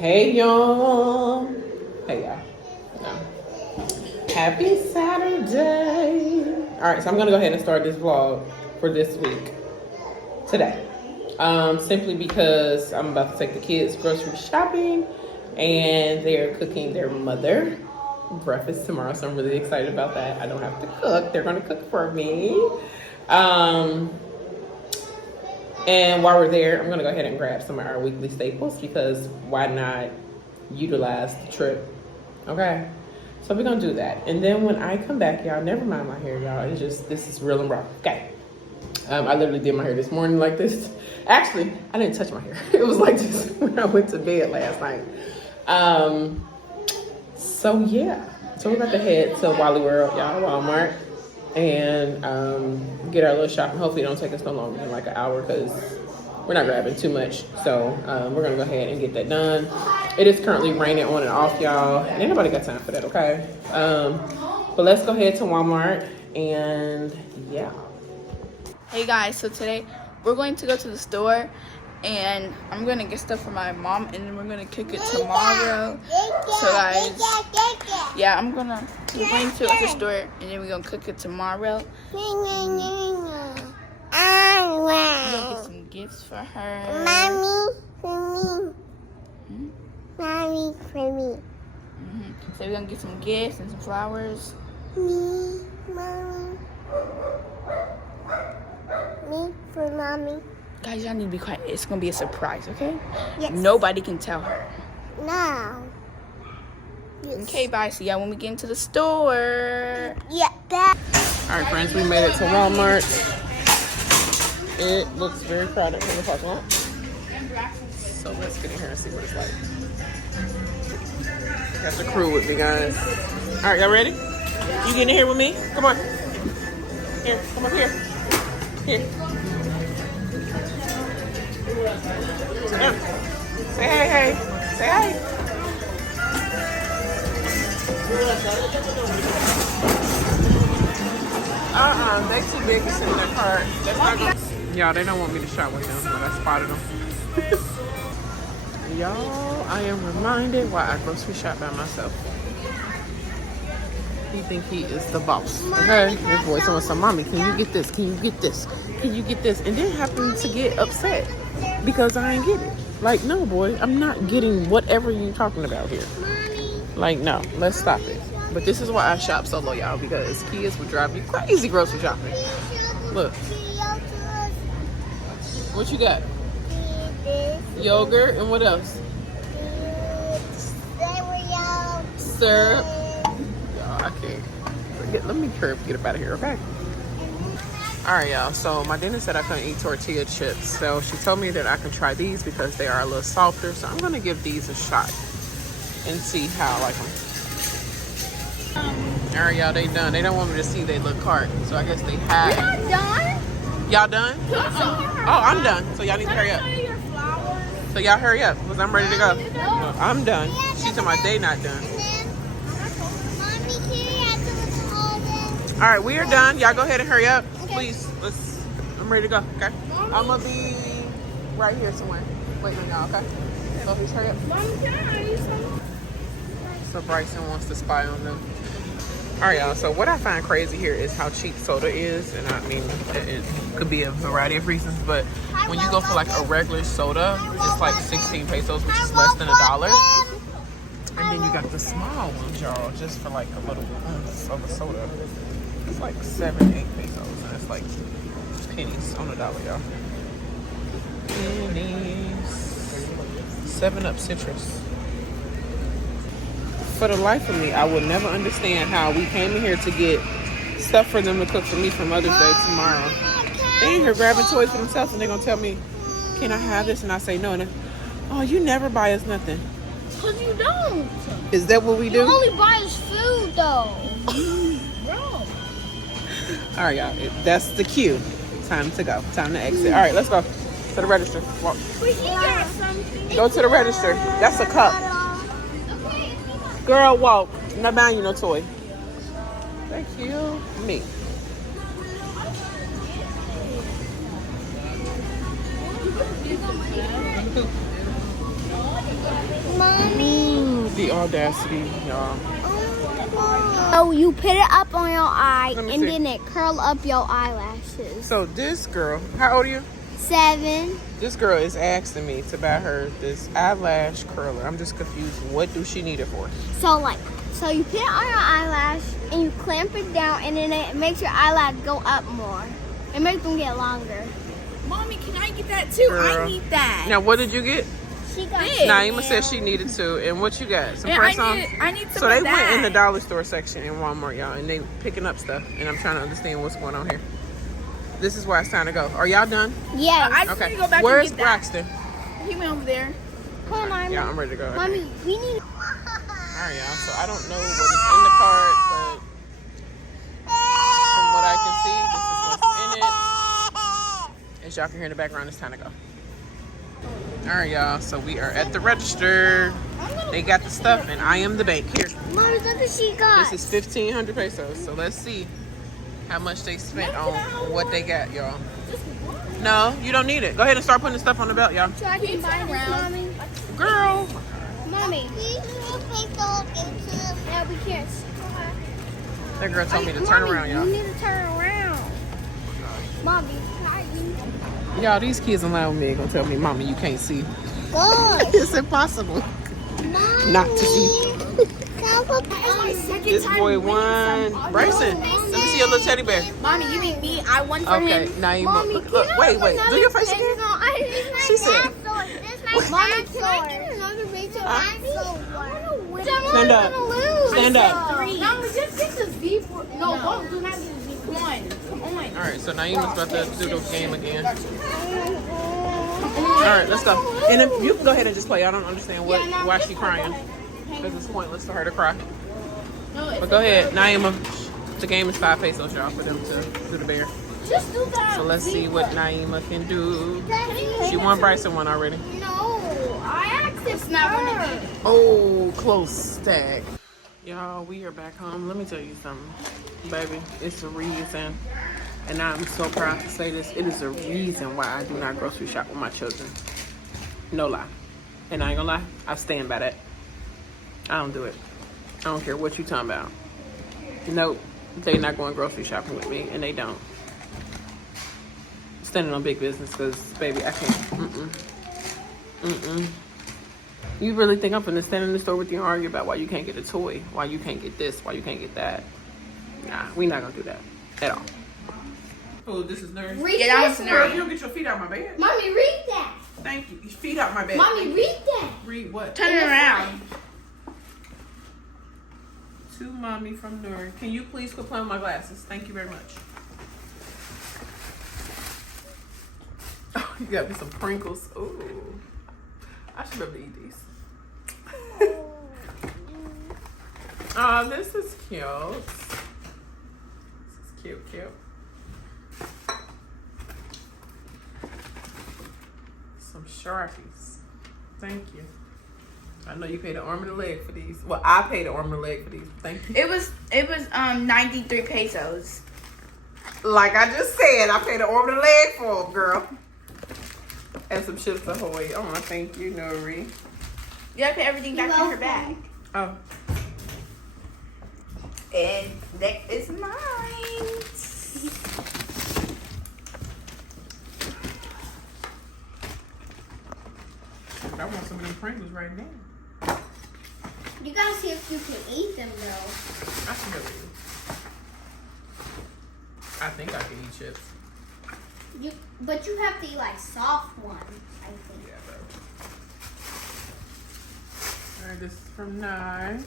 Hey y'all. Hey y'all. No. Happy Saturday. Alright, so I'm gonna go ahead and start this vlog for this week. Today. Simply because I'm about to take the kids grocery shopping and they're cooking their mother breakfast tomorrow. So I'm really excited about that. I don't have to cook. They're gonna cook for me. And while we're there, I'm gonna go ahead and grab some of our weekly staples because why not utilize the trip? Okay, so we're gonna do that. And then when I come back, y'all, never mind my hair, y'all. It's just, this is real and raw. Okay. I literally did my hair this morning like this. Actually, I didn't touch my hair. It was like this when I went to bed last night. So yeah, so we're about to head to Wally World, y'all, Walmart, and get our little shopping. Hopefully it don't take us no longer than like an hour because we're not grabbing too much. So we're gonna go ahead and get that done. It is currently raining on and off, y'all, and ain't nobody got time for that, okay? But let's go ahead to Walmart and yeah. Hey guys, so today we're going to go to the store and I'm gonna get stuff for my mom and then we're gonna cook it tomorrow. So guys, yeah, we're going to the store and then we're gonna cook it tomorrow. We're gonna get some gifts for her. Mommy, for me. Mommy, for me. So we're gonna get some gifts and some flowers. Me, mommy. Me for mommy. Guys, y'all need to be quiet. It's gonna be a surprise, okay? Yes. Nobody can tell her. No. Yes. Okay, bye. See y'all when we get into the store. Yeah, that. All right, friends, we made it to Walmart. It looks very crowded in the parking lot. So let's get in here and see what it's like. Got the crew with me, guys. All right, y'all ready? You getting in here with me? Come on. Here, come up here. Here. Sit down. Say hey, hey. Say hey. They too big to sit in their car. That's not gonna... Y'all, they don't want me to shop with them, but I spotted them. Y'all, I am reminded why I grocery shop by myself. He think he is the boss. Okay? This boy someone said, Mommy, can you get this? Can you get this? Can you get this? And then happen to get upset because I ain't get it. Like, no, boy, I'm not getting whatever you're talking about here. Like, no, let's stop it. But this is why I shop solo, y'all, because kids would drive me crazy grocery shopping. Look. What you got? Yogurt and what else? Syrup. Y'all, I can't. Let me hurry up, get up out of here, okay? All right, y'all. So my dentist said I couldn't eat tortilla chips. So she told me that I can try these because they are a little softer. So I'm going to give these a shot and see how I like them. All right, y'all, they done. They don't want me to see their little cart. So I guess they have. You're done? Y'all done? Oh, I'm done. So y'all need to hurry up. So y'all hurry up because I'm ready to go. I'm done. She's talking about they not done. All right, we are done. Y'all go ahead and hurry up. Please, I'm ready to go, okay? I'm gonna be right here somewhere. Wait on y'all, okay? So please hurry up. So Bryson wants to spy on them. All right, y'all, so what I find crazy here is how cheap soda is. And I mean, it could be a variety of reasons, but when you go for like a regular soda, it's like 16 pesos, which is less than $1. And then you got the small ones, y'all, just for like a little ounce of a soda. It's like 7, 8 pesos, and it's like pennies on $1, y'all. Pennies. 7-Up citrus. For the life of me, I will never understand how we came in here to get stuff for them to cook for me for Mother's Day tomorrow. They in here grabbing toys for themselves, and they're gonna tell me, "Can I have this?" And I say no. And oh, you never buy us nothing. Cause you don't. Is that what we do? You only buy us food though. Bro. All right, y'all. That's the cue. Time to go. Time to exit. All right, let's go to the register. Walk. Go to the register. That's a cup. Girl, walk. I'm not buying you no toy. Thank you. Me. Mom. The audacity, y'all. So you put it up on your eye Let me and see. then it curl up your eyelashes. So this girl, how old are you? 7. This girl is asking me to buy her this eyelash curler. I'm just confused. What do she need it for? So you put it on your eyelash and you clamp it down and then it makes your eyelash go up more. It makes them get longer. Mommy, can I get that too? Girl. I need that. Now, what did you get? She got Naima said she needed to. And what you got? Some press-ons? I need some So they of that. went in the dollar store section in Walmart, y'all, and they picking up stuff. And I'm trying to understand what's going on here. This is where it's time to go. Are y'all done? Yes. I just need Okay. to go back Where's and get that. Braxton? He went over there. Come on, Mommy. Yeah, I'm ready to go. Okay. Mommy, we need. All right, y'all. So I don't know what is in the cart, but from what I can see, this is what's in it. As y'all can hear in the background, it's time to go. All right, y'all. So we are at the register. They got the stuff, and I am the bank. Here, Mommy, look what she got. this is 1,500 pesos. So let's see how much they spent on what they got, y'all. No, you don't need it. Go ahead and start putting the stuff on the belt, y'all. So I can buy this, Mommy. Girl. Mommy. Yeah, we can't. That girl told me to turn around, y'all. You need to turn around. Mommy, can I Y'all, these kids in line with me ain't gonna tell me, Mama, you can't see. Good. It's impossible not to see. This boy won. Bryson, let me see your little teddy bear. Mommy, you mean me? I won for Okay, him. now you Mommy, look. can I Wait, have wait. another Do your face again. pencil? She said. Mommy, can I get another pencil? Stand up. Stand up. Mama, just get the V for. No, don't do not get the V. Come on. Come on. All right, so Naima's about to do the game again. All right, let's go. And then you can go ahead and just play. I don't understand why she's crying. Because it's pointless for her to cry. But go ahead, Naima. The game is 5 pesos, y'all, for them to do the bear. Just do that. So let's see what Naima can do. She won Bryson one already. No, I asked if not her. Oh, close stack. Y'all, we are back home. Let me tell you something. Baby, it's a reason. And I'm so proud to say this. It is a reason why I do not grocery shop with my children. No lie. And I ain't gonna lie, I stand by that. I don't do it. I don't care what you talking about. Nope. They not going grocery shopping with me, and they don't. Standing on big business, because, baby, I can't. You really think I'm finna stand in the store with you and argue about why you can't get a toy, why you can't get this, why you can't get that? Nah, we not gonna do that at all. Oh, this is nurse. Read Yeah, that this was Girl, nurse. you don't get your feet out my bed. Mommy, read that. Thank you. Your feet out my bed. Mommy, read that. Read what? Turn it around. To mommy from Nuri. Can you please quit playing with my glasses? Thank you very much. Oh, you got me some Pringles. Ooh. I should be able to eat these. Oh, this is cute. This is cute. Some Sharpies. Thank you. I know you paid an arm and a leg for these. Well, I paid an arm and a leg for these. Thank you. It was 93 pesos. Like I just said, I paid an arm and a leg for them, girl. And some Chips Ahoy. Oh, thank you, Nuri. You gotta put everything back in her bag. Oh. And that is mine. I want some of them Pringles right now. You gotta see if you can eat them though. I should be able to eat. I think I can eat chips. But you have to eat like soft ones, I think. Yeah, bro. Alright, this is from Nye.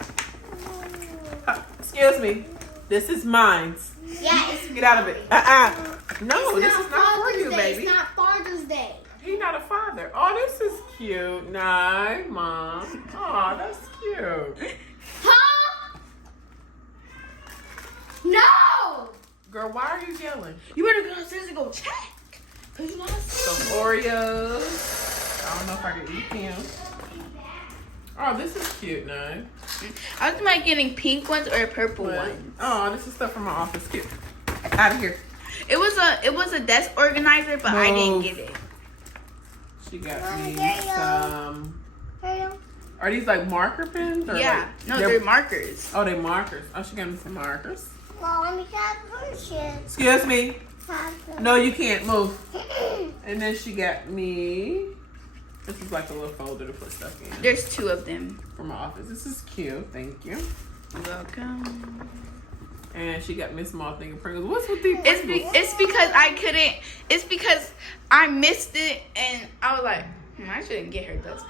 Excuse me. This is mine. Yeah, it's Get out of it. No, this is not for you, baby. It's not Father's Day. He's not a father. Oh, this is cute. Nye, Mom. Oh, that's cute. Huh? No! Girl, why are you yelling? You better go upstairs and go check. Cause you wanna see. Some Oreos. I don't know if I can eat them. Oh, this is cute, Nye. I was thinking about getting pink ones or purple What? ones. Oh, this is stuff from my office. Cute. Out of here. It was a desk organizer, but I didn't Move. get it. She got Mommy, me there you go. some. Hey, Are these like marker pens? Or Yeah. like, No, they're markers. Oh, they're markers. Oh, she got me some markers. Mom, we got bushes. Excuse me. No, you can't move. And then she got me. This is like a little folder to put stuff in. There's 2 of them. For my office. This is cute. Thank you. You're welcome. And she got me a small thing of Pringles. What's with these Pringles? It's because I couldn't. It's because I missed it and I was like, I shouldn't get her those.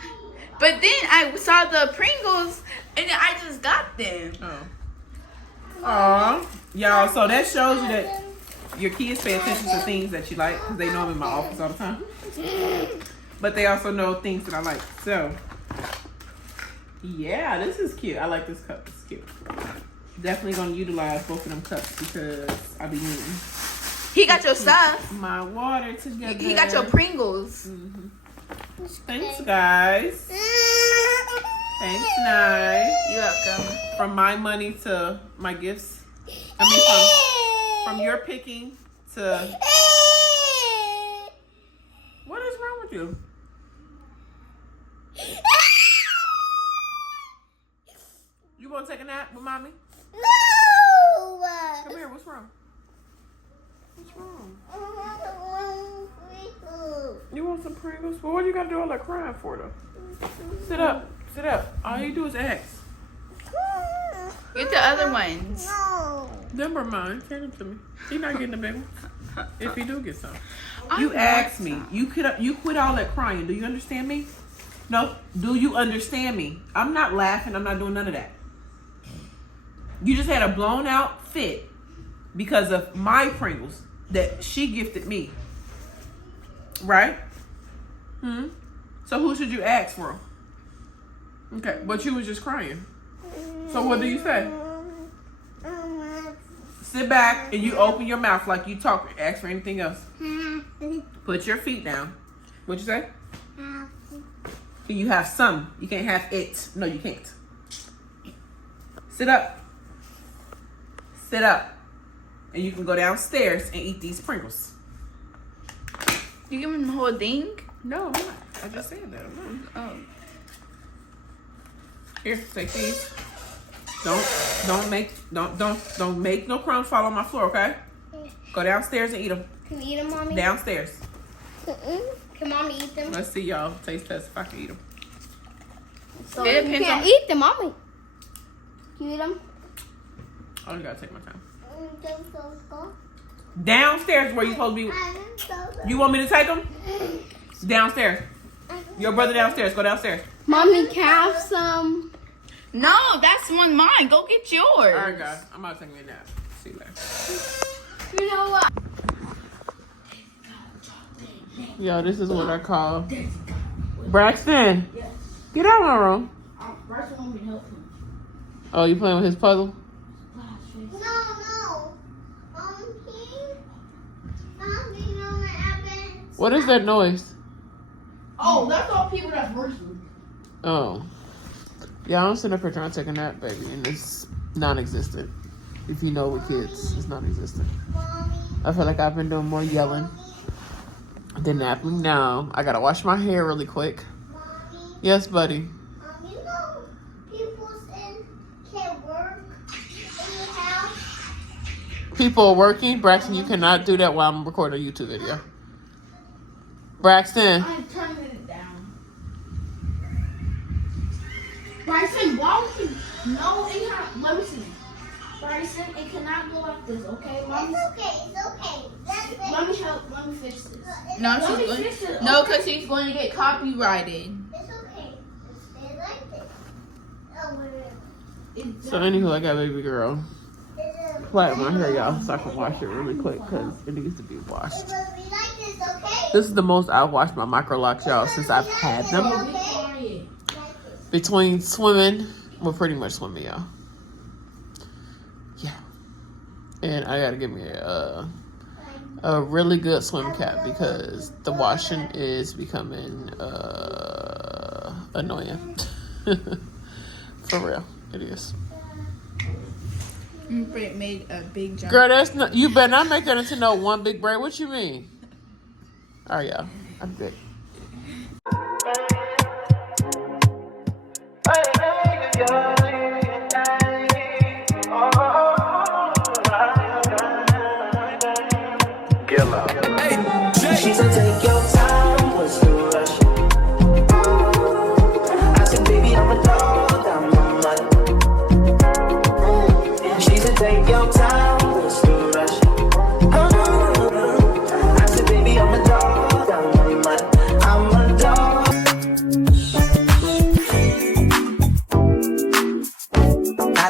But then I saw the Pringles and then I just got them. Oh. Aw. Y'all, so that shows you that your kids pay attention to things that you like because they know I'm in my office all the time. But they also know things that I like. So, yeah, this is cute. I like this cup. It's cute. Definitely going to utilize both of them cups because I be using. He got your stuff. My water together. He got your Pringles. Mm-hmm. Thanks, guys. Thanks, Nye. You're welcome. From my money to my gifts. I mean, from your picking to... What is wrong with you? You want to take a nap with mommy? No! Come here, what's wrong? What's wrong? You want some Pringles? Well, what you got to do all that crying for, though? Sit up. Sit up. All you do is ask. Get the other ones. No. Them are mine. Take them to me. He's not getting the big ones. If he do get some. I You want asked me. some. You quit all that crying. Do you understand me? No. Do you understand me? I'm not laughing. I'm not doing none of that. You just had a blown out fit because of my Pringles that she gifted me. Right? So who should you ask for? Okay, but you was just crying. So what do you say? Sit back and you open your mouth like you talk. Ask for anything else. Put your feet down. What'd you say? You have some. You can't have it. No, you can't. Sit up. Sit up. And you can go downstairs and eat these Pringles. You give him the whole thing? No, I'm not. I just said that. I'm not. Oh. Here, take these. Don't make no crumbs fall on my floor, okay? Go downstairs and eat them. Can we eat them, Mommy? Downstairs. Can Mommy eat them? Let's see y'all taste test if I can eat them. So It you depends can't on- eat them, Mommy. Can you eat them? I gotta take my time. Mm, Downstairs where you supposed to be. You want me to take them? Downstairs. Your brother downstairs. Go downstairs. Mommy, can I have some? No, that's one mine. Go get yours. All right, guys. I'm about to take me a nap. See you later. You know what? Yo, this is what I call Braxton. Get out of my room. Braxton want me to help him. Oh, you playing with his puzzle? No. What is that noise? Oh, that's all people that's working. Oh. Yeah, I'm sitting up here trying to take a nap, baby, and it's non-existent. If you know with kids, it's non-existent. I feel like I've been doing more yelling than napping. Now, I gotta wash my hair really quick. Yes, buddy. You know, people can't work in the house. People are working. Braxton, you cannot do that while I'm recording a YouTube video. Braxton. I'm turning it down. Bryson, why would you? No, it can't. Let me see. Bryson, it cannot go like this, okay? Mommy, it's okay. Let me fix this. No, Let she's me going. fix it, No, okay? because she's going to get copyrighted. It's okay. Stay like this. So anywho, I got baby girl plait my hair, y'all, so I can wash it really quick because it needs to be washed. This is the most I've washed my micro locks, y'all, since I've had them. Between swimming, well, pretty much swimming, y'all. Yeah. And I gotta get me a really good swim cap because the washing is becoming annoying. For real, it is. It made a big jump. Girl, that's not, you better not make that into no one big braid. What you mean? All right, y'all. I'm good.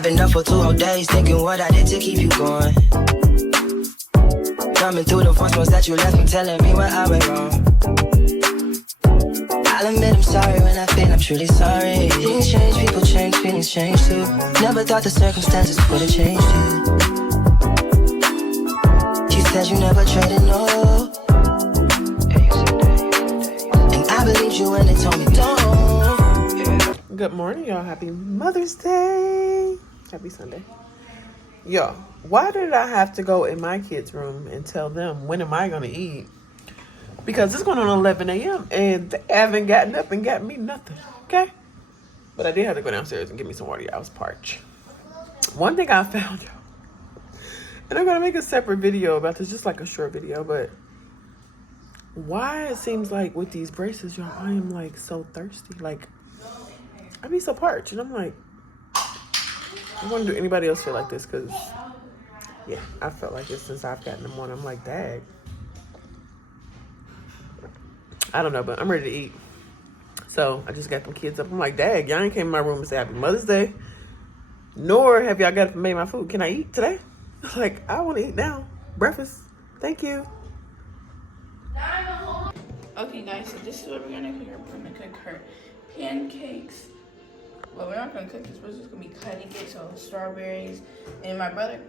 I've been up for 2 whole days thinking what I did to keep you going. Coming through the voicemails that you left me, telling me where I went wrong. I'll admit I'm sorry when I feel I'm truly sorry. Things change, people change, feelings change too. Never thought the circumstances would have changed you. You said you never traded, no. And I believed you when they told me don't. Good morning, y'all. Happy Mother's Day. Happy Sunday. Yo, why did I have to go in my kids' room and tell them when am I going to eat? Because it's going on 11 a.m. and they haven't gotten up and got me nothing, okay? But I did have to go downstairs and get me some water. I was parched. One thing I found, y'all, and I'm going to make a separate video about this, just like a short video, but why it seems like with these braces, y'all, I am like so thirsty. Like, I be so parched, and I'm like, I wonder do anybody else feel like this, because, yeah, I felt like this since I've gotten them on. I'm like, dang. I don't know, but I'm ready to eat. So I just got them kids up. I'm like, dang, y'all ain't came in my room and said Happy Mother's Day. Nor have y'all got up and made my food. Can I eat today? Like, I want to eat now. Breakfast. Thank you. Okay, guys, so this is what we're gonna cook. We're gonna cook her pancakes. Well, we're not gonna cook this. We're just gonna be cutting it. So strawberries, and my brother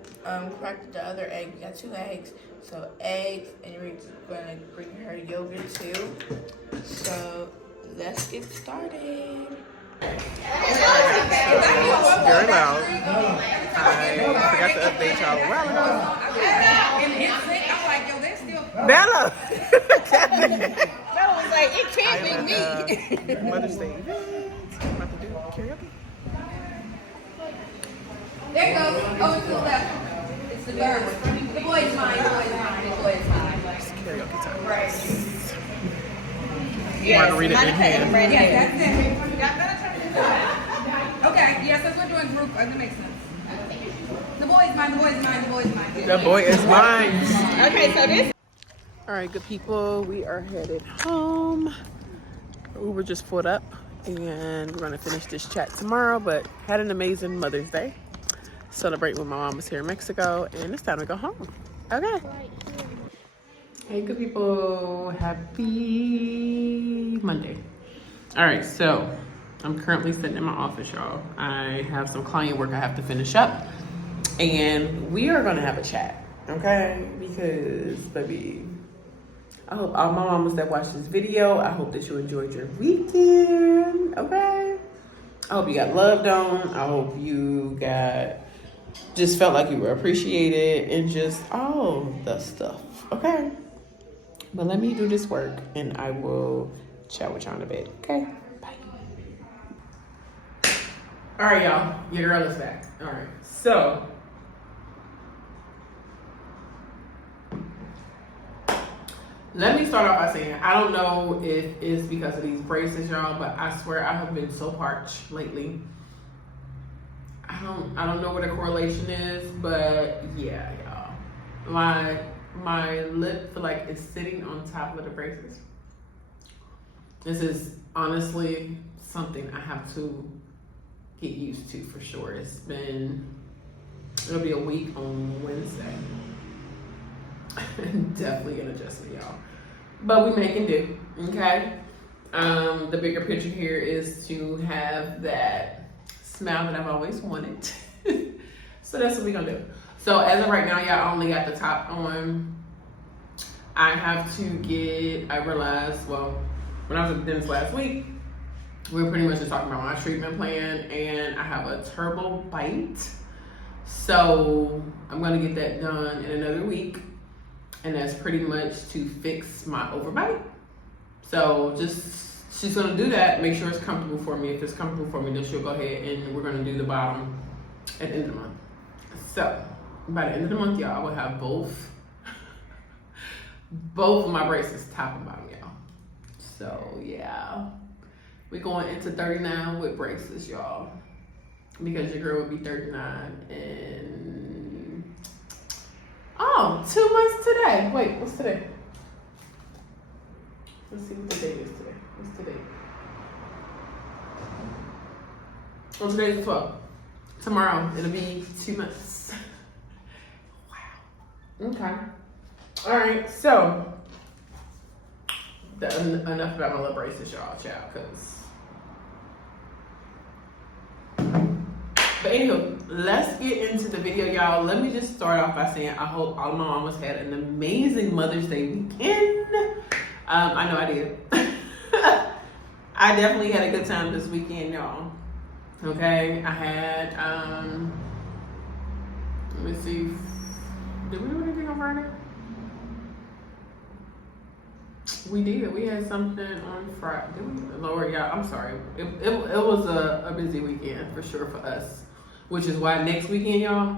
cracked the other egg. We got 2 eggs. So eggs, and we're gonna bring her yogurt too. So let's get started. It's very loud. I forgot to update y'all a while ago. Bella! Bella was like, it can't be me. Mother's Day event. I'm about to do karaoke. There it goes. Over to the left. It's the bird. The boy's mine. The boy's mine. The boy's mine. It's karaoke time. Right. Margarita in hand. Yeah, that's it. Okay, yes, that's what we're doing group. That makes sense. The boy's mine. The boy's mine. The boy's mine. The boy is mine. Okay, so this. All right, good people. We are headed home. Uber just pulled up, and we're gonna finish this chat tomorrow. But had an amazing Mother's Day. Celebrate when my mom was here in Mexico, and it's time to go home. Okay. Hey, good people. Happy Monday. All right, so I'm currently sitting in my office, y'all. I have some client work I have to finish up, and we are gonna have a chat, okay? Because, baby, I hope all my mamas that watch this video, I hope that you enjoyed your weekend, okay? I hope you got loved on. I hope you just felt like you were appreciated and just all the stuff, okay? But let me do this work and I will chat with y'all in a bit, okay? Bye. All right, y'all, your girl is back. All right, so let me start off by saying, I don't know if it's because of these braces, y'all, but I swear I have been so parched lately. I don't know what the correlation is, but yeah, y'all. My lip feel like it's sitting on top of the braces. This is honestly something I have to get used to for sure. It'll be a week on Wednesday. Definitely an adjustment, y'all. But we making do, okay? The bigger picture here is to have that smile that I've always wanted. So that's what we're gonna do. So as of right now, y'all, only got the top on. I have to I realized, well, when I was at the dentist last week, we were pretty much just talking about my treatment plan, and I have a turbo bite. So I'm gonna get that done in another week. And that's pretty much to fix my overbite. So she's gonna do that, make sure it's comfortable for me. If it's comfortable for me, then she'll go ahead and we're gonna do the bottom at the end of the month. So by the end of the month, y'all, I will have both of my braces, top and bottom, y'all. So yeah, we're going into 39 with braces, y'all, because your girl will be 39 in 2 months today. Wait, what's today? Let's see what the date is today. What's the date? Oh, today's the 12th. tomorrow. It'll be 2 months. Wow. Okay. All right. So enough about my little braces, y'all, child, because. But anywho, let's get into the video, y'all. Let me just start off by saying I hope all of my mamas had an amazing Mother's Day weekend. I know I did. I definitely had a good time this weekend, y'all. Okay, I had, let me see, did we do anything on Friday? We did. We had something on Friday. Lord, y'all, I'm sorry. It was a busy weekend for sure for us. Which is why next weekend, y'all,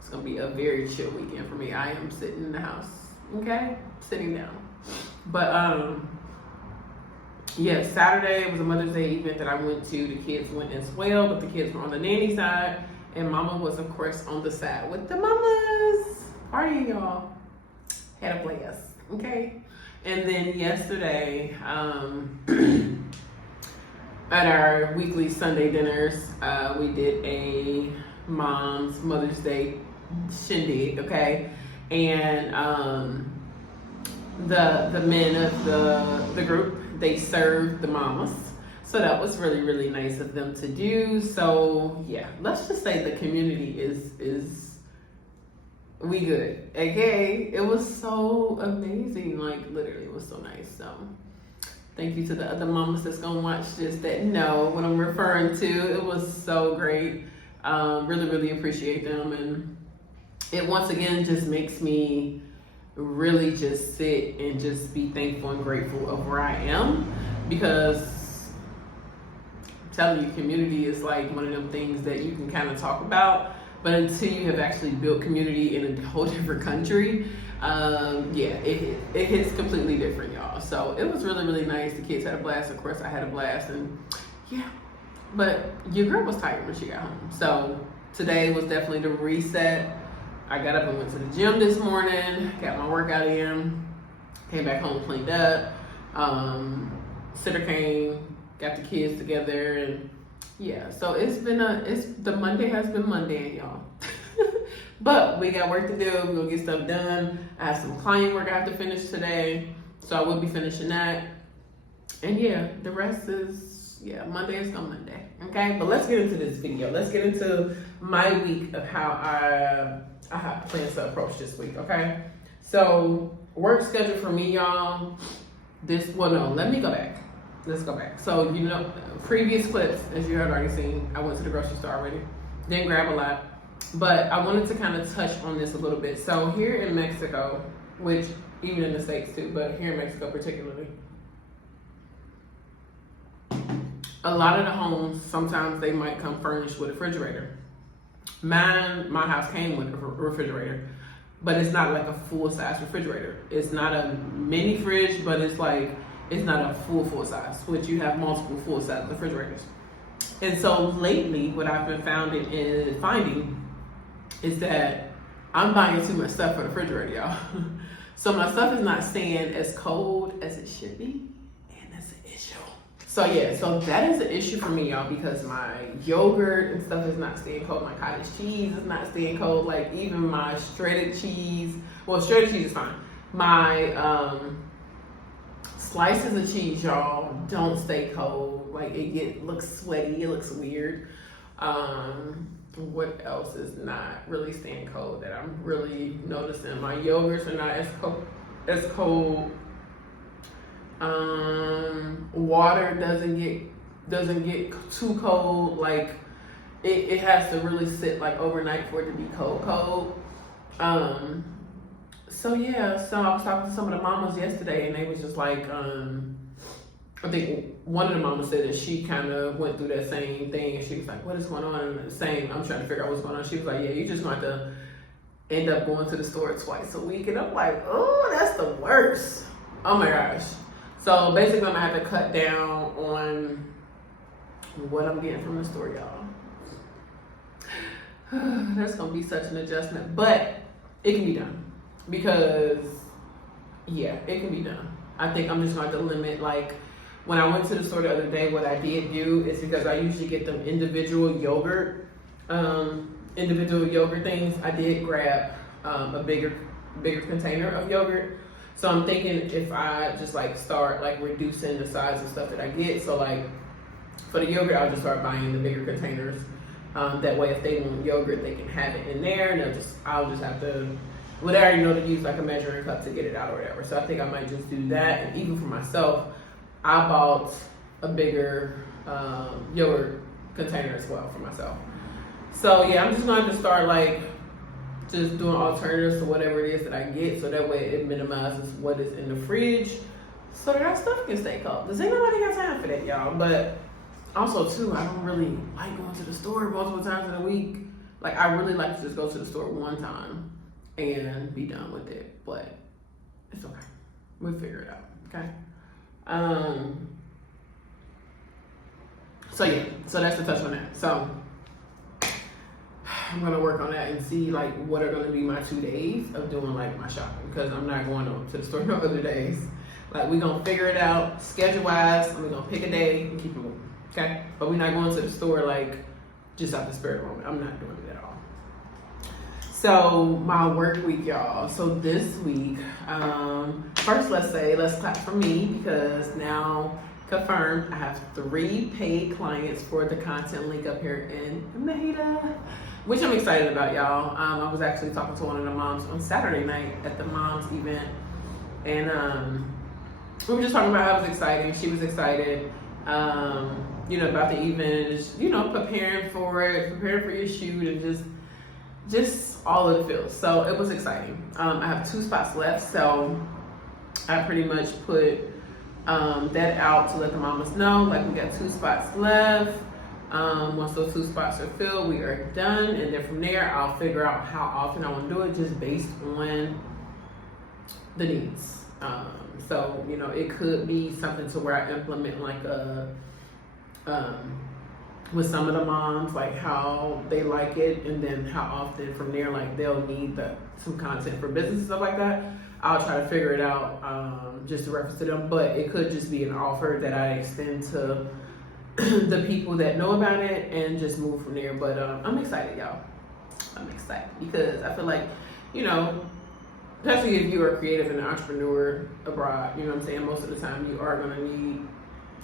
it's going to be a very chill weekend for me. I am sitting in the house, okay? Sitting down. But, yeah, Saturday was a Mother's Day event that I went to. The kids went as well, but the kids were on the nanny side. And Mama was, of course, on the side with the mamas. Partying, y'all. Had a blast, okay? And then yesterday, at our weekly Sunday dinners, we did a Mother's Day shindig, okay? And the men of the group, they served the mamas. So that was really, really nice of them to do. So yeah, let's just say the community is we good, okay? It was so amazing, like literally it was so nice. So thank you to the other mamas that's gonna watch this that know what I'm referring to. It was so great. Really, really appreciate them. And it once again just makes me really just sit and just be thankful and grateful of where I am, because I'm telling you, community is like one of them things that you can kind of talk about, but until you have actually built community in a whole different country, yeah, it hits completely different, y'all. So it was really, really nice. The kids had a blast. Of course, I had a blast. And yeah, but your girl was tired when she got home. So today was definitely the reset. I got up and went to the gym this morning, got my workout in, came back home, cleaned up, sitter came, got the kids together, and yeah, so the Monday has been Monday, y'all. But we got work to do. We're gonna get stuff done. I have some client work I have to finish today, so I will be finishing that. And yeah, the rest is, yeah, Monday is on Monday, okay? But let's get into this video. Let's get into my week of how I have plans to approach this week, okay? So work schedule for me, y'all. Let me go back. Let's go back. So, you know, previous clips, as you had already seen, I went to the grocery store already. Didn't grab a lot, but I wanted to kind of touch on this a little bit. So here in Mexico, which even in the States too, but here in Mexico particularly, a lot of the homes, sometimes they might come furnished with a refrigerator. My house came with a refrigerator, but it's not like a full-size refrigerator. It's not a mini fridge, but it's not a full size, which you have multiple full-size refrigerators. And so lately, what I've been finding is that I'm buying too much stuff for the refrigerator, y'all. So my stuff is not staying as cold as it should be, and that's an issue. So yeah, so that is an issue for me, y'all, because my yogurt and stuff is not staying cold. My cottage cheese is not staying cold. Like even my shredded cheese, well, shredded cheese is fine. My slices of cheese, y'all, don't stay cold. Like it looks sweaty, it looks weird. What else is not really staying cold that I'm really noticing? My yogurts are not as cold. Water doesn't get too cold. Like it has to really sit like overnight for it to be cold. So yeah, so I was talking to some of the mamas yesterday, and they was just like, I think one of the mamas said that she kind of went through that same thing, and she was like, what is going on? And I'm trying to figure out what's going on. She was like, yeah, you just want to end up going to the store twice a week. And I'm like, oh, that's the worst. Oh my gosh. So basically I'm gonna have to cut down on what I'm getting from the store, y'all. That's gonna be such an adjustment, but it can be done. Because yeah, it can be done. I think I'm just going to limit like When I went to the store the other day, what I did do is, because I usually get them individual yogurt things, I did grab a bigger container of yogurt. So I'm thinking if I just like start like reducing the size of stuff that I get, so like for the yogurt, I'll just start buying the bigger containers. That way, if they want yogurt, they can have it in there, and I'll just have to, whatever, you know, to use like a measuring cup to get it out or whatever. So I think I might just do that. And even for myself, I bought a bigger yogurt container as well for myself. So yeah, I'm just going to start like just doing alternatives to whatever it is that I get, so that way it minimizes what is in the fridge, so that our stuff can stay cold. Does anybody got time for that, y'all? But also too, I don't really like going to the store multiple times in a week. Like, I really like to just go to the store one time and be done with it. But it's okay. We'll figure it out. Okay. So yeah, so that's the touch on that. So I'm gonna work on that and see like what are gonna be my 2 days of doing like my shopping, because I'm not going to the store no other days. Like, we're gonna figure it out schedule wise, and we're gonna pick a day and keep it moving. Okay? But we're not going to the store like just out the spirit of the moment. I'm not doing it at all. So my work week, y'all. So this week, first let's clap for me, because now confirmed I have 3 paid clients for the content link up here in Maida, which I'm excited about, y'all. I was actually talking to one of the moms on Saturday night at the mom's event, and we were just talking about how it was exciting. She was excited, you know, about the event, you know, preparing for your shoot, and just all of the feels. So it was exciting. I have 2 spots left, so I pretty much put that out to let the mamas know, like, we got 2 spots left. Once those 2 spots are filled, we are done, and then from there I'll figure out how often I want to do it, just based on the needs. So, you know, it could be something to where I implement like with some of the moms, like how they like it, and then how often from there, like, they'll need some content for business and stuff like that. I'll try to figure it out, just to reference to them, but it could just be an offer that I extend to the people that know about it, and just move from there. But I'm excited, y'all. I'm excited because I feel like, you know, especially if you are creative and an entrepreneur abroad, you know what I'm saying, most of the time you are going to need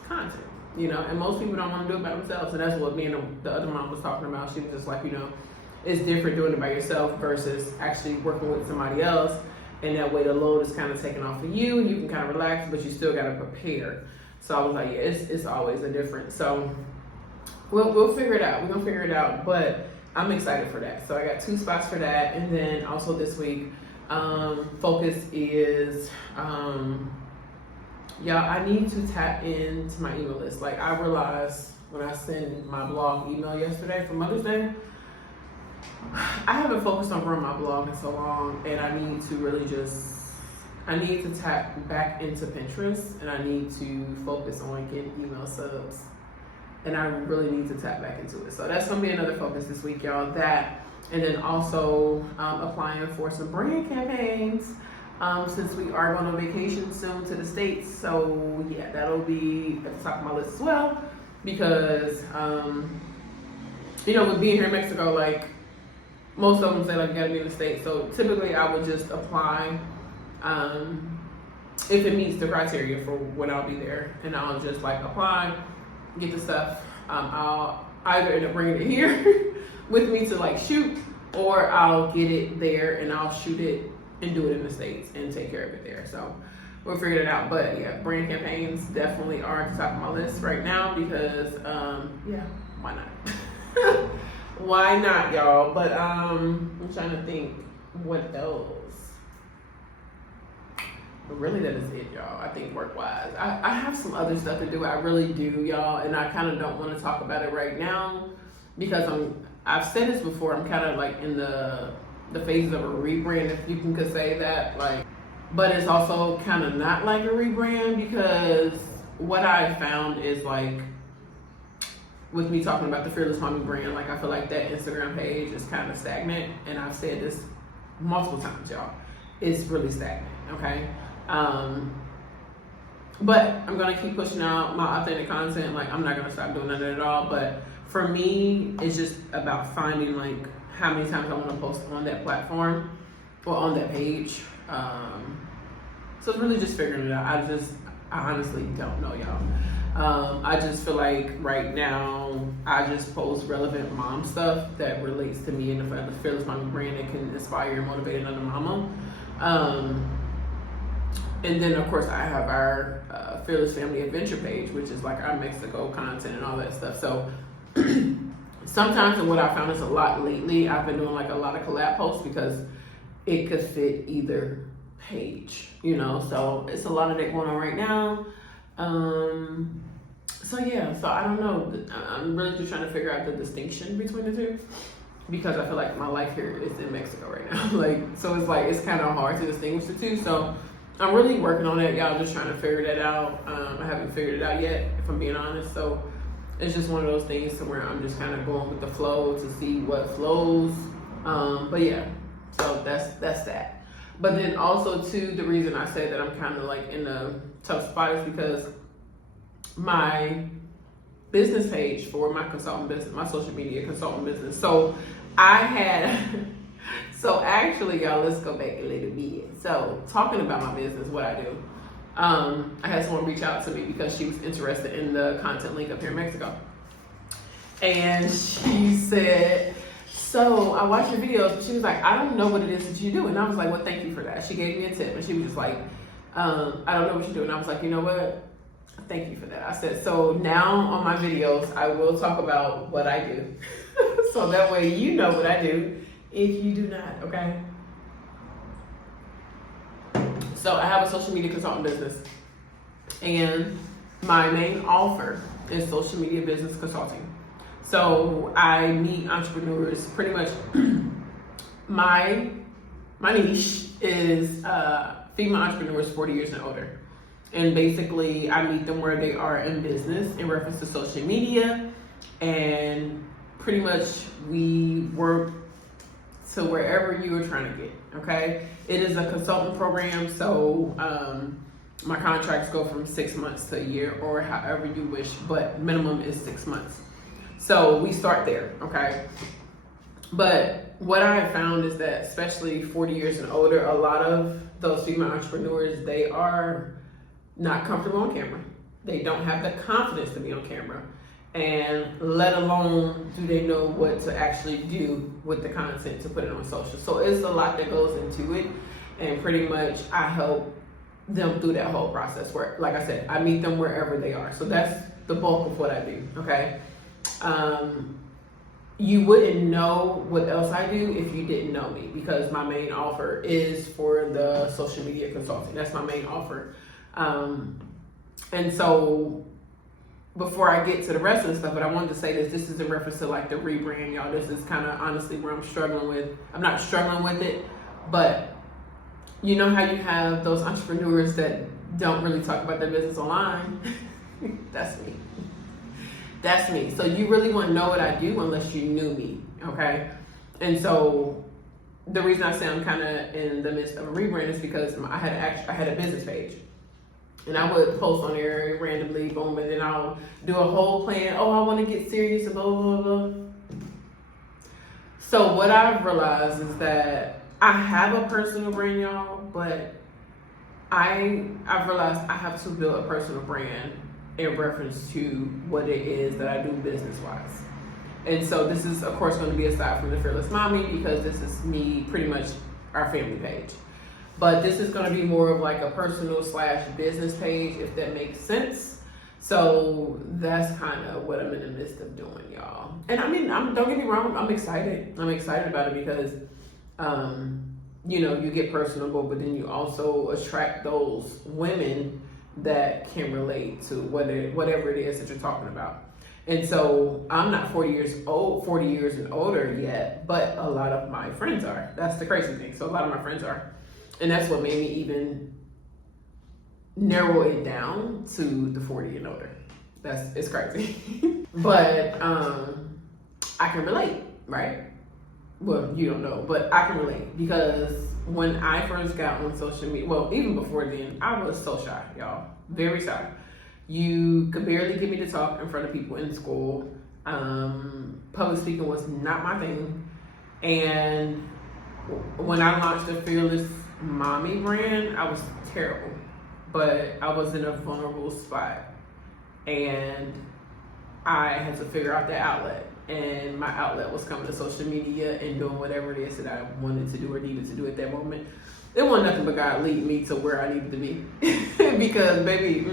content, you know, and most people don't want to do it by themselves. And that's what me and the other mom was talking about. She was just like, you know, it's different doing it by yourself versus actually working with somebody else, and that way the load is kind of taken off of you, and you can kind of relax, but you still got to prepare. So I was like, yeah, it's always a difference. So we'll figure it out. We're going to figure it out, but I'm excited for that. So I got 2 spots for that. And then also this week, focus is, y'all, I need to tap into my email list. Like, I realized when I sent my blog email yesterday for Mother's Day, I haven't focused on growing my blog in so long, and I need to really I need to tap back into Pinterest, and I need to focus on getting email subs, and I really need to tap back into it. So that's gonna be another focus this week, y'all. That, and then also applying for some brand campaigns, since we are going on vacation soon to the States. So yeah, that'll be at the top of my list as well, because you know, with being here in Mexico, like, most of them say like you gotta be in the States. So typically I would just apply if it meets the criteria for when I'll be there, and I'll just like apply, get the stuff. I'll either end up bringing it here with me to like shoot, or I'll get it there and I'll shoot it and do it in the States and take care of it there. So we'll figure it out. But yeah, brand campaigns definitely are at the top of my list right now, because yeah, why not? Why not, y'all? But I'm trying to think what else. But really, that is it, y'all. I think work-wise, I have some other stuff to do. I really do, y'all, and I kind of don't want to talk about it right now, because I've said this before. I'm kind of like in the phases of a rebrand, if you could say that. Like, but it's also kind of not like a rebrand, because what I found is, like, with me talking about the Fearless Mommy brand, like, I feel like that Instagram page is kind of stagnant, and I've said this multiple times, y'all. It's really stagnant, okay? But I'm gonna keep pushing out my authentic content. Like, I'm not gonna stop doing that at all. But for me, it's just about finding like how many times I want to post on that platform or on that page. So it's really just figuring it out. I honestly don't know, y'all. I just feel like right now I just post relevant mom stuff that relates to me and the Fearless Mommy brand that can inspire and motivate another mama. And then of course I have our Fearless Family Adventure page, which is like our Mexico content and all that stuff. So sometimes, and what I found is a lot lately, I've been doing like a lot of collab posts because it could fit either page, you know. So it's a lot of that going on right now. So yeah, so I don't know. I'm really just trying to figure out the distinction between the two, because I feel like my life here is in Mexico right now. Like, so it's like, it's kind of hard to distinguish the two. So I'm really working on that, y'all. Just trying to figure that out. I haven't figured it out yet, if I'm being honest. So it's just one of those things to where I'm just kind of going with the flow to see what flows. But yeah, so that's that. But then also too, the reason I say that I'm kind of like in a tough spot is because my business page for my consultant business, my social media consultant business. So I had, so actually y'all, let's go back a little bit. So talking about my business, what I do, I had someone reach out to me because she was interested in the content link up here in Mexico. And she said, so I watched your videos. She was like, I don't know what it is that you do. And I was like, well, thank you for that. She gave me a tip and she was just like, I don't know what you do. And I was like, you know what? Thank you for that. I said, so now on my videos, I will talk about what I do. So that way you know what I do if you do not, okay? So I have a social media consultant business, and my main offer is social media business consulting. So I meet entrepreneurs pretty much. My niche is female entrepreneurs 40 years and older. And basically I meet them where they are in business in reference to social media, and pretty much we work to wherever you are trying to get, okay? It is a consultant program, so my contracts go from 6 months to a year or however you wish, but minimum is 6 months. So we start there, okay? But what I have found is that especially 40 years and older, a lot of those female entrepreneurs, they are not comfortable on camera. They don't have the confidence to be on camera. And let alone do they know what to actually do with the content to put it on social. So it's a lot that goes into it. And pretty much I help them through that whole process where, like I said, I meet them wherever they are. So that's the bulk of what I do, okay? You wouldn't know what else I do if you didn't know me, because my main offer is for the social media consulting. That's my main offer. And so before I get to the rest of the stuff, but I wanted to say this is in reference to like the rebrand, y'all. This is kind of honestly where I'm struggling with. I'm not struggling with it, but you know how you have those entrepreneurs that don't really talk about their business online? That's me. That's me. So you really wouldn't know what I do unless you knew me, okay? And so the reason I say I'm kind of in the midst of a rebrand is because I had a business page. And I would post on there randomly, boom, and then I'll do a whole plan. Oh, I want to get serious, blah, blah, blah. So what I've realized is that I have a personal brand, y'all, but I've realized I have to build a personal brand in reference to what it is that I do business-wise. And so this is, of course, going to be aside from the Fearless Mommy, because this is me, pretty much our family page. But this is going to be more of like a personal / business page, if that makes sense. So that's kind of what I'm in the midst of doing, y'all. And I mean, don't get me wrong, I'm excited. I'm excited about it because, you know, you get personable, but then you also attract those women that can relate to whatever it is that you're talking about. And so I'm not 40 years and older yet, but a lot of my friends are. That's the crazy thing. So a lot of my friends are. And that's what made me even narrow it down to the 40 and older. It's crazy. But I can relate, right? Well, you don't know, but I can relate because when I first got on social media, well, even before then, I was so shy, y'all. Very shy. You could barely get me to talk in front of people in school. Public speaking was not my thing. And when I launched the Fearless Mommy brand, I was terrible. But I was in a vulnerable spot. And I had to figure out the outlet. And my outlet was coming to social media and doing whatever it is that I wanted to do or needed to do at that moment. It wasn't nothing but God lead me to where I needed to be. Because, baby,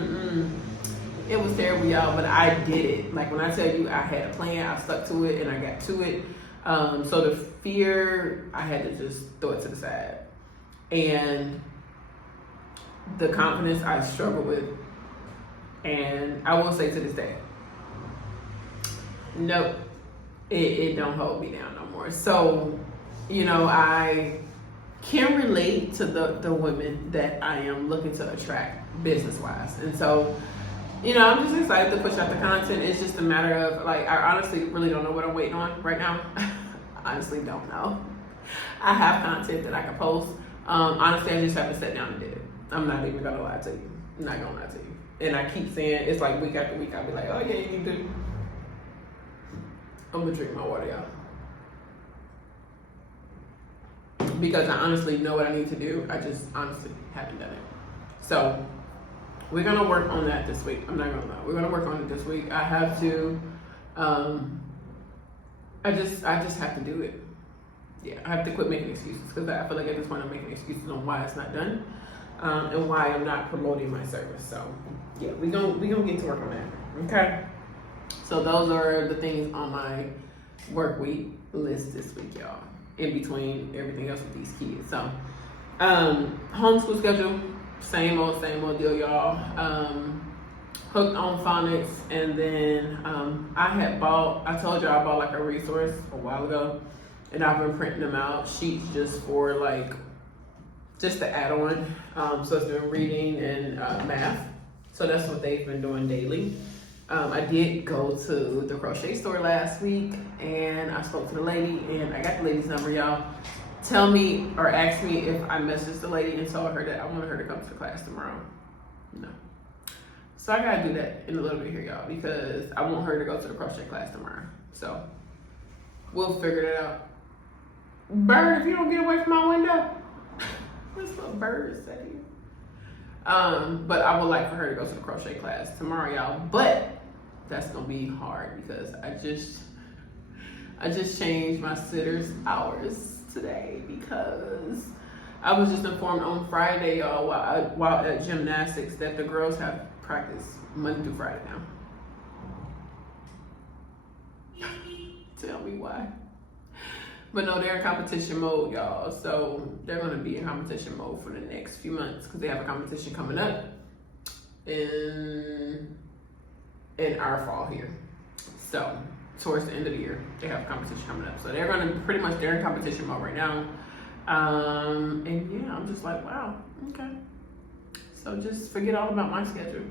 it was terrible, y'all, but I did it. Like, when I tell you I had a plan, I stuck to it, and I got to it. So the fear, I had to just throw it to the side. And the confidence I struggle with. And I will say to this day, nope, it don't hold me down no more. So, you know, I can relate to the women that I am looking to attract business-wise. And so, you know, I'm just excited to push out the content. It's just a matter of, like, I honestly really don't know what I'm waiting on right now. Honestly don't know. I have content that I can post. Honestly, I just haven't sat down and did it. I'm not even gonna lie to you. I'm not gonna lie to you. And I keep saying, it's like week after week, I'll be like, oh yeah, you need to. I'm gonna drink my water, y'all. Because I honestly know what I need to do. I just honestly haven't done it. So we're gonna work on that this week. I'm not gonna lie. We're gonna work on it this week. I have to, I just have to do it. Yeah, I have to quit making excuses, because I feel like at this point I'm making excuses on why it's not done, and why I'm not promoting my service. So yeah, we gonna get to work on that. Okay. So those are the things on my work week list this week, y'all. In between everything else with these kids. So homeschool schedule, same old deal, y'all. Hooked on phonics, and then I told y'all I bought like a resource a while ago, and I've been printing them out, sheets just for like, just to add on. So it's been reading and math. So that's what they've been doing daily. I did go to the crochet store last week, and I spoke to the lady, and I got the lady's number, y'all. Tell me or ask me if I messaged the lady and told her that I wanted her to come to the class tomorrow. No. So I gotta do that in a little bit here, y'all, because I want her to go to the crochet class tomorrow. So we'll figure it out. Bird, if you don't get away from my window. This little bird is sitting. But I would like for her to go to the crochet class tomorrow, y'all. But that's gonna be hard because I just changed my sitter's hours today, because I was just informed on Friday, y'all, while at gymnastics, that the girls have practice Monday through Friday now. Tell me why. But no, they're in competition mode, y'all. So they're gonna be in competition mode for the next few months, because they have a competition coming up in our fall here. So towards the end of the year, they have a competition coming up. So they're gonna they're in competition mode right now. And yeah, I'm just like, wow, okay. So just forget all about my schedule.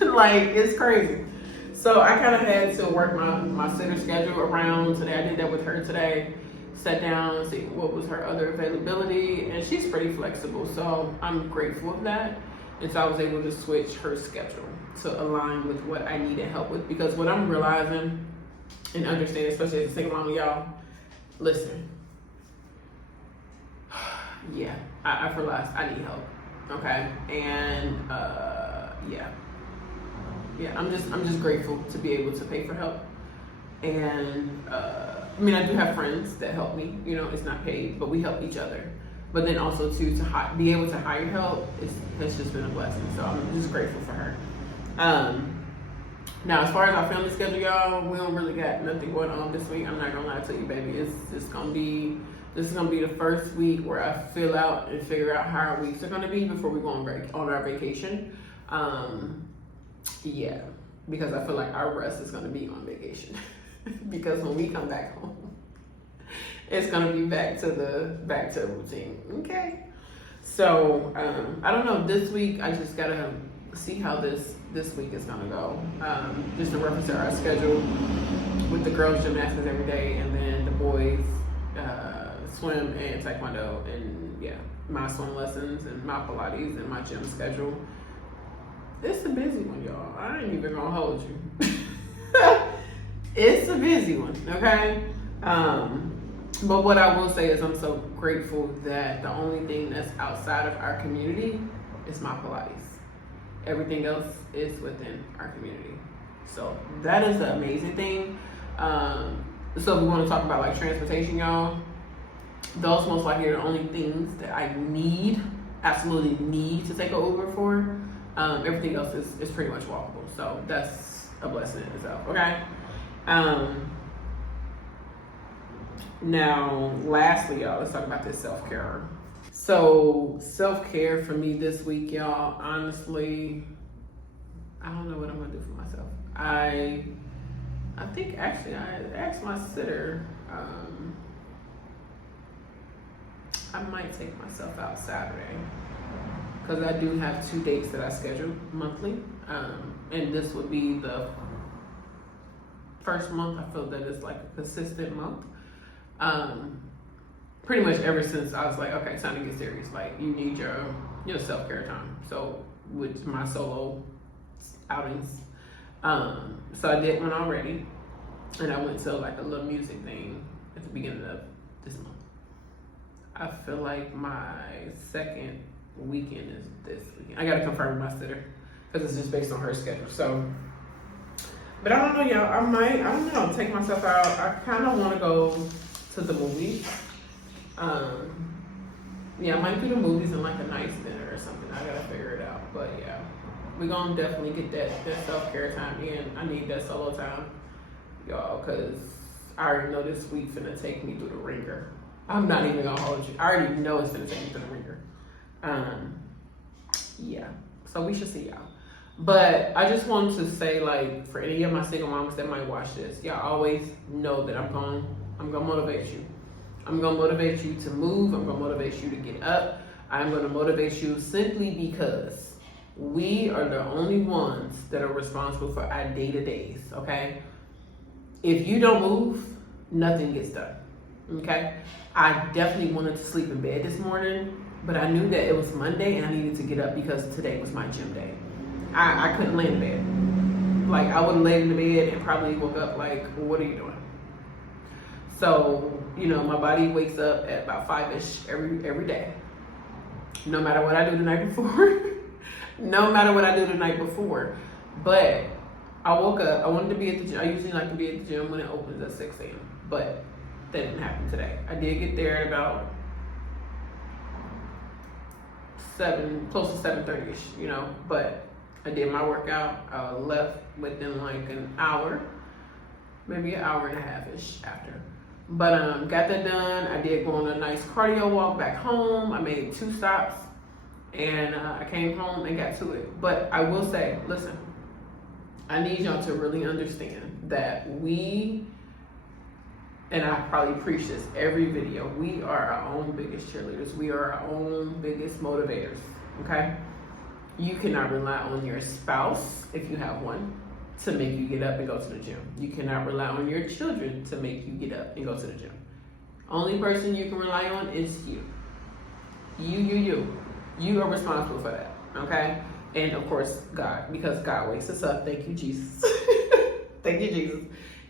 Like, it's crazy. So I kind of had to work my sitter schedule around today. I did that with her today. Sat down and see what was her other availability, and she's pretty flexible, so I'm grateful of that. And so I was able to switch her schedule to align with what I needed help with, because what I'm realizing and understanding, especially as a single mom, y'all, listen, yeah, I've realized I need help. Okay, and yeah, I'm just grateful to be able to pay for help. And I mean, I do have friends that help me, you know, it's not paid, but we help each other. But then also too, to be able to hire help, has just been a blessing. So I'm just grateful for her. Now, as far as our family schedule, y'all, we don't really got nothing going on this week. I'm not gonna lie to you, baby. This is gonna be the first week where I fill out and figure out how our weeks are gonna be before we go on our vacation. Yeah, because I feel like our rest is gonna be on vacation. Because when we come back home, it's gonna be back to routine. Okay. So I don't know. This week I just gotta see how this week is gonna go. Just in reference to our schedule with the girls gymnastics every day, and then the boys swim and taekwondo, and yeah, my swim lessons and my Pilates and my gym schedule. It's a busy one, y'all. I ain't even gonna hold you. It's a busy one, okay? But what I will say is I'm so grateful that the only thing that's outside of our community is my Pilates. Everything else is within our community. So that is the amazing thing. So if we want to talk about like transportation, y'all, those most likely are the only things that I absolutely need to take an Uber for. Everything else is pretty much walkable. So that's a blessing in itself, okay? Now, lastly, y'all, let's talk about this self-care. So self-care for me this week, y'all, honestly, I don't know what I'm gonna do for myself. I think actually I asked my sitter, I might take myself out Saturday because I do have 2 dates that I schedule monthly, and this would be the first month I feel that it's like a consistent month. Pretty much ever since I was like, okay, time to get serious. Like, you need your self-care time. So with my solo outings, so I did one already, and I went to like a little music thing at the beginning of this month. I feel like my second weekend is this weekend. I gotta confirm with my sitter because it's just based on her schedule. So, but I don't know, y'all. I don't know, take myself out. I kind of want to go to the movies. Yeah, I might do the movies and like a nice dinner or something. I gotta figure it out. But yeah, we're gonna definitely get that self-care time in. I need that solo time, y'all, because I already know this week finna take me through the ringer. I'm not even gonna hold you. I already know it's gonna take me through the ringer. Yeah, so we should see y'all. But I just wanted to say, like, for any of my single moms that might watch this, y'all always know that I'm gonna motivate you. I'm gonna motivate you to move. I'm gonna motivate you to get up. I'm gonna motivate you simply because we are the only ones that are responsible for our day-to-days, okay? If you don't move, nothing gets done, okay? I definitely wanted to sleep in bed this morning, but I knew that it was Monday and I needed to get up because today was my gym day. I couldn't lay in bed. Like, I would have laid in the bed and probably woke up like, well, what are you doing? So, my body wakes up at about 5-ish every day. No matter what I do the night before. No matter what I do the night before. But I woke up, I wanted to be at the gym. I usually like to be at the gym when it opens at 6 a.m. But that didn't happen today. I did get there at about 7, close to 7:30-ish, but I did my workout. I left within like an hour, maybe an hour and a half-ish after. But got that done. I did go on a nice cardio walk back home. I made 2 stops, and I came home and got to it. But I will say, listen, I need y'all to really understand that we, and I probably preach this every video, we are our own biggest cheerleaders. We are our own biggest motivators, okay? You cannot rely on your spouse, if you have one, to make you get up and go to the gym. You cannot rely on your children to make you get up and go to the gym. Only person you can rely on is you. You are responsible for that, okay? And of course, God, because God wakes us up. Thank you, Jesus. Thank you, Jesus.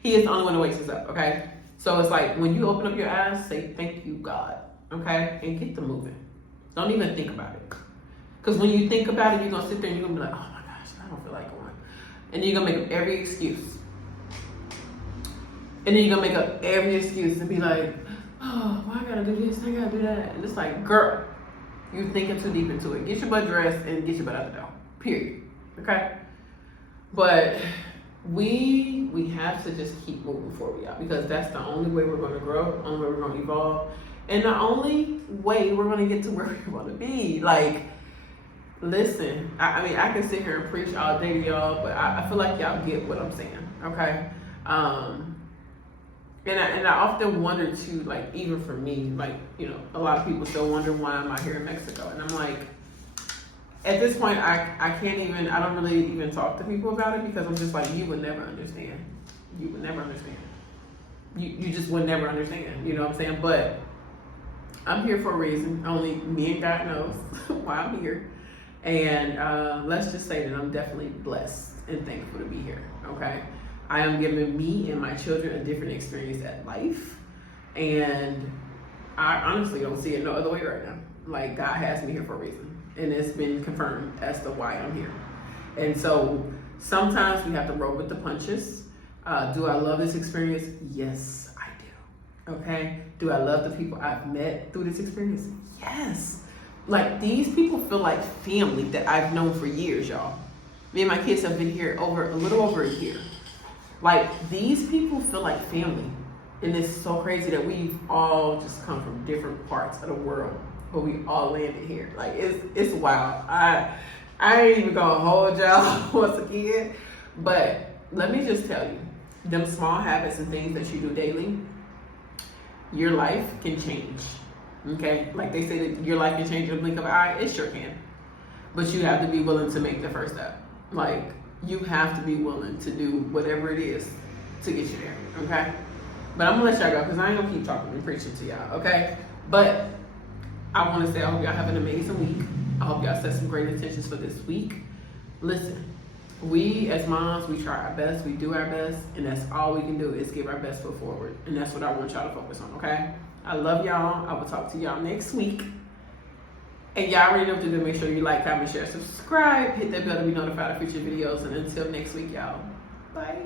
He is the only one that wakes us up, okay? So it's like, when you open up your eyes, say, thank you, God, okay? And get to moving. Don't even think about it. Because when you think about it, you're going to sit there and you're going to be like, oh my gosh, I don't feel like going. And then you're going to make up every excuse. And then you're going to make up every excuse and be like, oh, well, I got to do this, I got to do that. And it's like, girl, you're thinking too deep into it. Get your butt dressed and get your butt out the door. Period. Okay? But we have to just keep moving forward, y'all, because that's the only way we're going to grow, only way we're going to evolve, and the only way we're going to get to where we want to be. Like, listen, I mean, I can sit here and preach all day to y'all, but I feel like y'all get what I'm saying, okay? And I often wonder too, like, even for me, like, a lot of people still wonder why I'm out here in Mexico, and I'm like, at this point, I don't really even talk to people about it, because I'm just like, you would never understand. You would never understand. You just would never understand, you know what I'm saying? But I'm here for a reason. Only me and God knows why I'm here. And let's just say that I'm definitely blessed and thankful to be here, okay? I am giving me and my children a different experience at life. And I honestly don't see it no other way right now. Like, God has me here for a reason. And it's been confirmed as to why I'm here. And so sometimes we have to roll with the punches. Do I love this experience? Yes, I do. Okay? Do I love the people I've met through this experience? Yes. Like, these people feel like family that I've known for years, y'all. Me and my kids have been here a little over a year. Like, these people feel like family. And it's so crazy that we've all just come from different parts of the world, but we all landed here. Like, it's wild. I ain't even gonna hold y'all once again, but let me just tell you, them small habits and things that you do daily, your life can change. Okay? Like they say that your life can change in a blink of an eye. It sure can. But you have to be willing to make the first step. Like, you have to be willing to do whatever it is to get you there. Okay? But I'm gonna let y'all go because I ain't gonna keep talking and preaching to y'all. Okay? But I want to say I hope y'all have an amazing week. I hope y'all set some great intentions for this week. Listen, we as moms, we try our best, we do our best, and that's all we can do is give our best foot forward. And that's what I want y'all to focus on, okay? I love y'all. I will talk to y'all next week. And y'all already know what to do. Make sure you like, comment, share, subscribe, hit that bell to be notified of future videos. And until next week, y'all, bye.